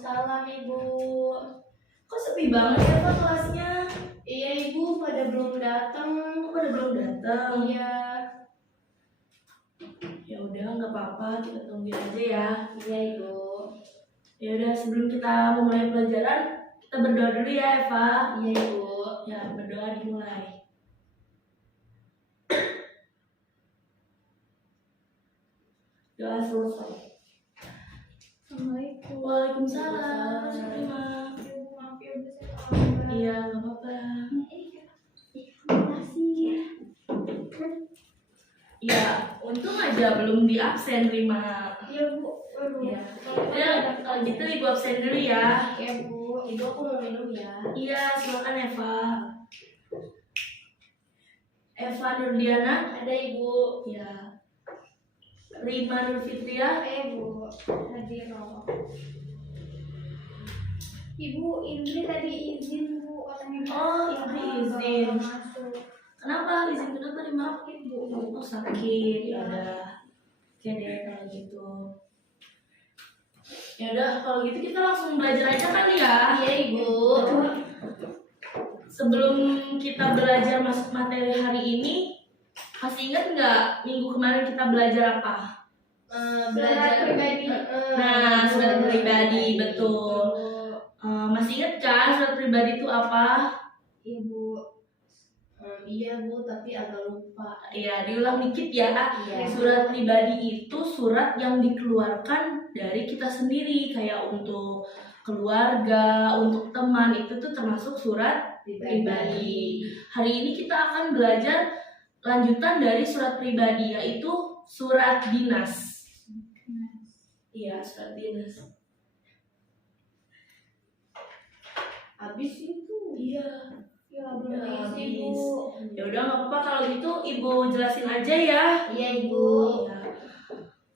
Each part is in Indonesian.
Waalaikumsalam Ibu. Kok sepi banget ya Pak kelasnya? Iya Ibu, pada belum datang. Pada belum datang. Iya. Ya udah nggak apa-apa, kita tungguin aja ya. Iya Ibu. Ya udah sebelum kita memulai pelajaran, kita berdoa dulu ya Eva. Iya Ibu. Ya berdoa dimulai. Doa selesai. Assalamualaikum. Waalaikumsalam. Terima. Maaf ya Bu, saya terlambat. Iya nggak apa-apa. Makasih. Ya untung aja belum di absen Rima. Iya Bu. Aduh. Ya. Kalau gitu Ibu absen dulu ya. Iya Bu. Ibu aku mau minum ya. Iya silakan Eva. Eva Nurdiana. Ada Ibu. Ya. Rima Nurfitria. Bu. Hadir loh. Ibu Indri tadi izin Bu katanya. Oh, Indri izin. masuk. Kenapa? Izin kenapa Rima? Sakit Bu. Oh sakit. Ya udah. Oke deh kalau gitu. Ya udah kalau gitu kita langsung belajar aja kali ya. Iya Ibu. Sebelum kita belajar masuk materi hari ini, masih ingat nggak minggu kemarin kita belajar apa? Belajar pribadi. Nah, surat pribadi betul. Masih ingat kan surat pribadi itu apa? Iya Bu. Iya Bu, tapi agak lupa. Ya, diulang dikit ya. Iya. Surat pribadi itu surat yang dikeluarkan dari kita sendiri, kayak untuk keluarga, untuk teman, itu tuh termasuk surat pribadi. Hari ini kita akan belajar lanjutan dari surat pribadi, yaitu surat dinas. Iya, surat dinas. Habis itu. Iya. Ya belum Udah isi habis. Bu. Ya udah nggak apa-apa kalau gitu Ibu jelasin aja ya. Iya Ibu. Ya.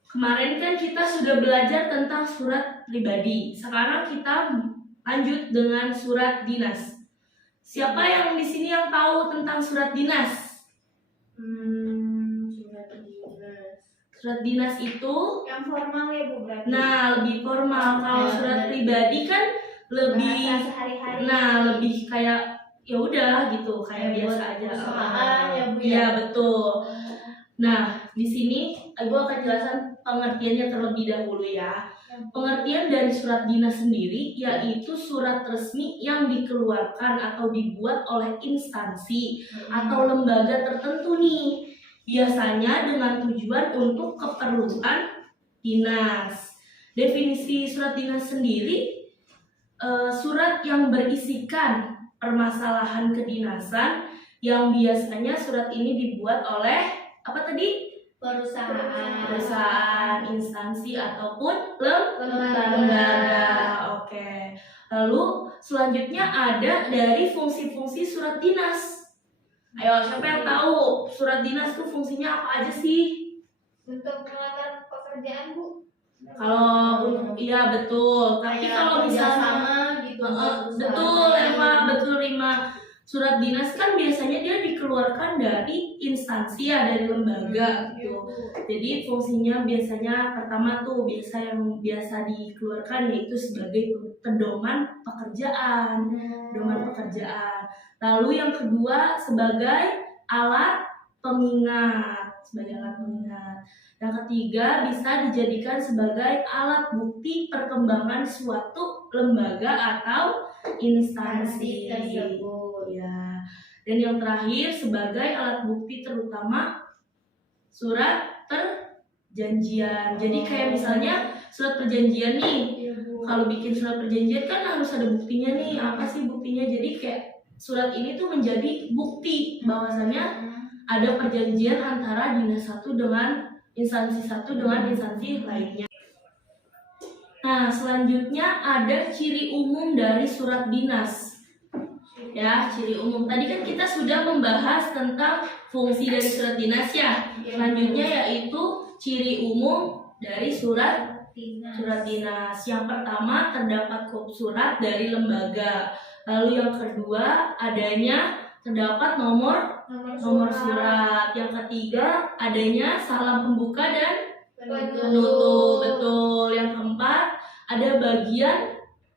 Kemarin kan kita sudah belajar tentang surat pribadi. Sekarang kita lanjut dengan surat dinas. Siapa yang di sini yang tahu tentang surat dinas? Surat dinas. Surat dinas itu, Yang formal ya Bu berarti. nah lebih formal. Kalau surat pribadi kan lebih, bahasa sehari-hari. nah lebih kayak ya udah gitu, kayak biasa aja. Perusahaan ya Bu ya. Iya betul. Nah di sini Ibu akan jelaskan pengertiannya terlebih dahulu ya. Pengertian dari surat dinas sendiri yaitu surat resmi yang dikeluarkan atau dibuat oleh instansi atau lembaga tertentu nih, biasanya dengan tujuan untuk keperluan dinas. Definisi surat dinas sendiri, surat yang berisikan permasalahan kedinasan yang biasanya surat ini dibuat oleh apa tadi? Perusahaan, instansi ataupun lembaga. Oke. Lalu selanjutnya ada dari fungsi-fungsi surat dinas. Ayo, siapa yang tahu surat dinas itu fungsinya apa aja sih? Untuk melamar pekerjaan Bu. Kalau iya betul. Tapi kalau misalnya sama gitu. betul Eva, betul Rima. Surat dinas kan biasanya dia dikeluarkan dari instansi ya, dari lembaga gitu. Jadi fungsinya biasanya pertama tuh yang biasa dikeluarkan yaitu sebagai pedoman pekerjaan. Lalu yang kedua sebagai alat pengingat. Yang ketiga bisa dijadikan sebagai alat bukti perkembangan suatu lembaga atau instansi tersebut. Ya. Dan yang terakhir sebagai alat bukti terutama surat perjanjian. Jadi kayak misalnya surat perjanjian nih. Kalau bikin surat perjanjian kan harus ada buktinya nih. Apa sih buktinya? Jadi kayak surat ini tuh menjadi bukti bahwasanya ada perjanjian antara dinas satu dengan instansi lainnya. Nah, selanjutnya ada ciri umum dari surat dinas. Ya, ciri umum. Tadi kan kita sudah membahas tentang fungsi dari surat dinas ya. Selanjutnya yaitu ciri umum dari surat dinas. Yang pertama terdapat kop surat dari lembaga. Lalu yang kedua adanya terdapat nomor surat. Yang ketiga adanya salam pembuka dan penutup. Betul. Yang keempat ada bagian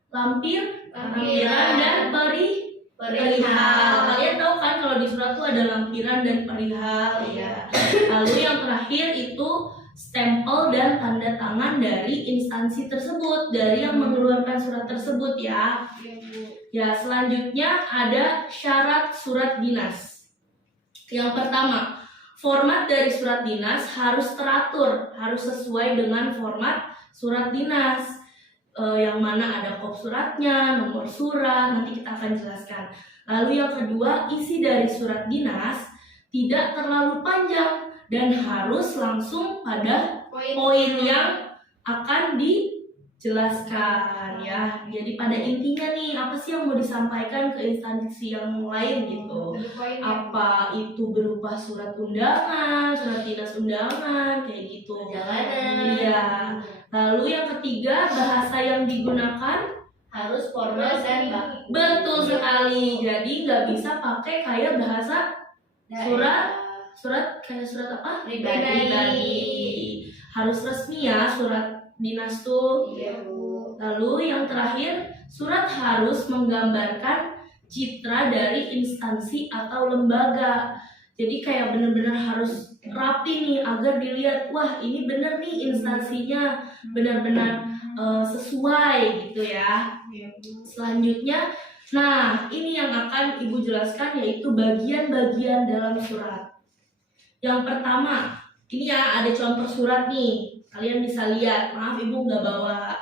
lampiran dan perihal. Kalian tahu kan kalau di surat tuh ada lampiran dan perihal ya. Lalu yang terakhir itu stempel dan tanda tangan dari instansi tersebut, dari yang mengeluarkan surat tersebut ya. Ya, selanjutnya ada syarat surat dinas. Yang pertama, format dari surat dinas harus teratur, harus sesuai dengan format surat dinas. Yang mana ada kop suratnya, nomor surat, nanti kita akan jelaskan. Lalu yang kedua, isi dari surat dinas tidak terlalu panjang dan harus langsung pada poin yang akan dijelaskan ya. Jadi pada intinya nih, apa sih yang mau disampaikan ke instansi yang lain gitu. Apa itu berupa surat undangan, surat dinas undangan, kayak gitu. Perjalanan. Iya. Lalu yang ketiga, bahasa yang digunakan Harus formal dan baku. betul sekali. Jadi nggak bisa pakai kayak bahasa surat kayak surat apa? Pribadi. Harus resmi ya surat dinas tuh. Iya, Bu. Lalu yang terakhir, surat harus menggambarkan citra dari instansi atau lembaga. Jadi kayak benar-benar harus rapi nih agar dilihat, wah ini bener nih instansinya, benar-benar sesuai gitu ya. Selanjutnya, nah ini yang akan Ibu jelaskan yaitu bagian-bagian dalam surat. Yang pertama, ini ya ada contoh surat nih, kalian bisa lihat. Maaf Ibu nggak bawa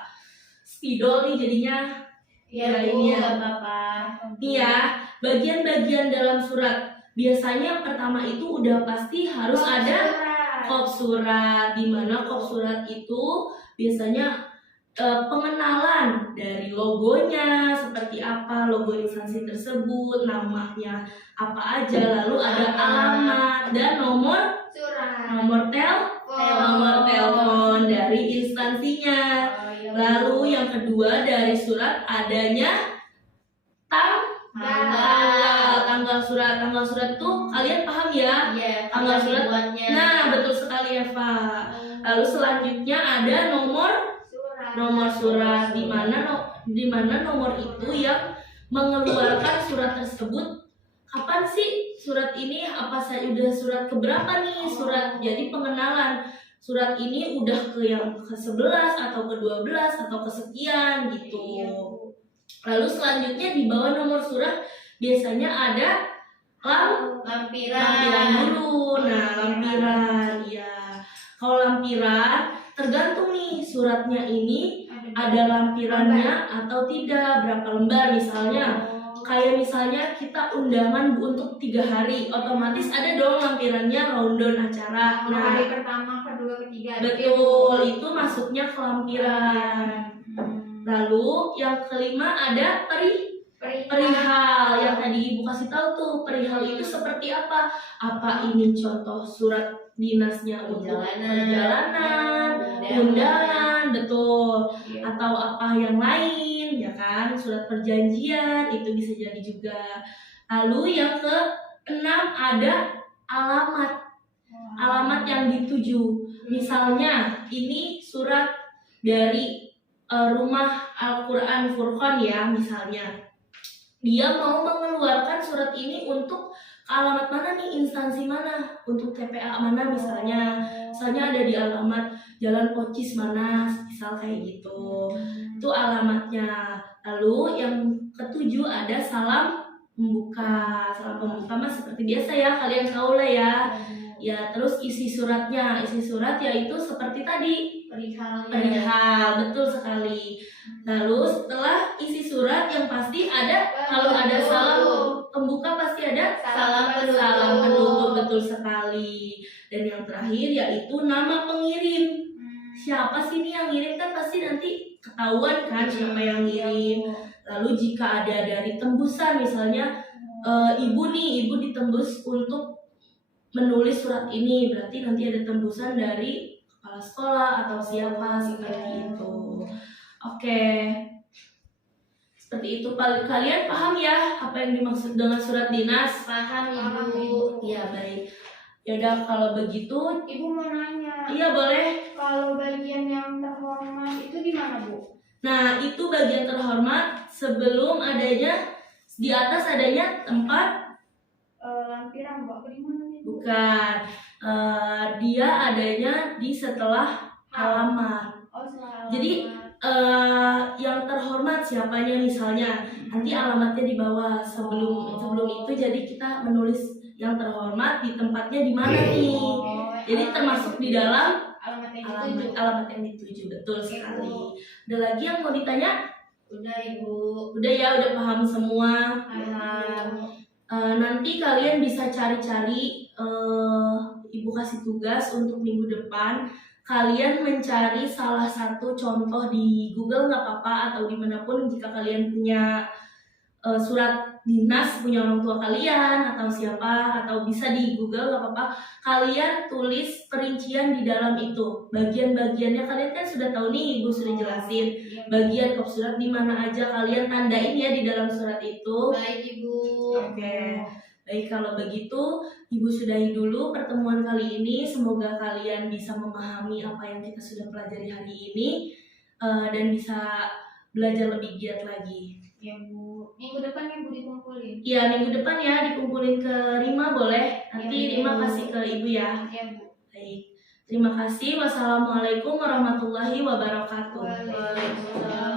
spidol nih jadinya. Iya, Ya, Bu, ini ya. nggak apa-apa. Nih ya, bagian-bagian dalam surat. Biasanya yang pertama itu udah pasti harus ada kop surat, di mana kop surat itu biasanya pengenalan dari logonya seperti apa, logo instansi tersebut, namanya apa aja, lalu ada alamat dan nomor telepon dari instansinya. Lalu yang kedua dari surat adanya tanggal surat tuh kalian paham ya? Iya, Tanggal surat. dibuatnya. Nah, betul sekali Eva. Lalu selanjutnya ada nomor surat, di mana nomor itu yang mengeluarkan surat tersebut. Kapan sih surat ini? Apa saya udah surat keberapa nih surat? Jadi pengenalan surat ini udah ke yang ke-11 atau ke-12 atau kesekian gitu. Iya. Lalu selanjutnya di bawah nomor surat biasanya ada lampiran dulu. Nah, lampiran ya. Kalau lampiran tergantung nih suratnya ini ada lampirannya atau tidak, berapa lembar misalnya. Kayak misalnya kita undangan untuk 3 hari, otomatis ada dong lampirannya rundown acara. Nah, hari pertama, kedua, ketiga. betul, itu masuknya ke lampiran. Lalu yang kelima ada perihal yang tadi Ibu kasih tahu tuh. Perihal itu seperti apa? Apa ini contoh surat dinasnya untuk perjalanan, undangan, betul. Atau apa yang lain, ya kan? Surat perjanjian itu bisa jadi juga. Lalu yang ke-6 ada alamat yang dituju. Misalnya ini surat dari Rumah Al-Quran Furqan ya, misalnya dia mau mengeluarkan surat ini untuk ke alamat mana nih, instansi mana, untuk TPA mana misalnya ada di alamat Jalan Pocis mana, misal kayak gitu. Itu alamatnya. Lalu yang ke-7 ada salam pembuka mah seperti biasa ya, kalian tahu lah ya. Ya, terus isi surat yaitu seperti tadi perihal, betul sekali. Lalu setelah isi surat yang pasti ada, kalau ada salam pembuka pasti ada salam penutup, betul sekali. Dan yang terakhir yaitu nama pengirim. Siapa sih nih yang ngirim, kan pasti nanti ketahuan kan siapa yang ngirim. Lalu jika ada dari tembusan, misalnya ibu ditembus untuk menulis surat ini, berarti nanti ada tembusan dari kepala sekolah atau siapa, seperti itu. Oke. Seperti itu. Kalian paham ya apa yang dimaksud dengan surat dinas? Paham, Ibu. Ya, baik. Ya udah, kalau begitu Ibu mau nanya. iya boleh. Kalau bagian yang terhormat itu di mana, Bu? Nah, itu bagian terhormat sebelum adanya di atas adanya tempat lampiran Mbak, di mana nih? bukan. Dia adanya di setelah alamat. Oh, setelah Jadi yang terhormat siapanya misalnya, nanti alamatnya di bawah. Sebelum itu jadi kita menulis yang terhormat di tempatnya di mana nih. Jadi termasuk di dalam alamat yang dituju. Betul sekali. Ada lagi yang mau ditanya? Udah Ibu. Udah ya, udah paham semua. Paham. Nanti kalian bisa cari-cari, Ibu kasih tugas untuk minggu depan. Kalian mencari salah satu contoh di Google nggak apa-apa, atau dimanapun jika kalian punya surat dinas, punya orang tua kalian atau siapa, atau bisa di Google nggak apa-apa. Kalian tulis perincian di dalam itu. Bagian-bagiannya kalian kan sudah tahu nih, Ibu sudah jelasin. Bagian kop surat di mana aja, kalian tandain ya di dalam surat itu. Baik Ibu. Oke. Baik, kalau begitu Ibu sudahi dulu pertemuan kali ini. Semoga kalian bisa memahami apa yang kita sudah pelajari hari ini, dan bisa belajar lebih giat lagi. Ya Bu. Minggu depan ya Bu dikumpulin. Iya, minggu depan ya dikumpulin ke Rima boleh. Nanti Ya, Rima Bu. kasih ke Ibu ya. Ya Bu. Baik. Terima kasih. Wassalamualaikum warahmatullahi wabarakatuh. Waalaikumsalam.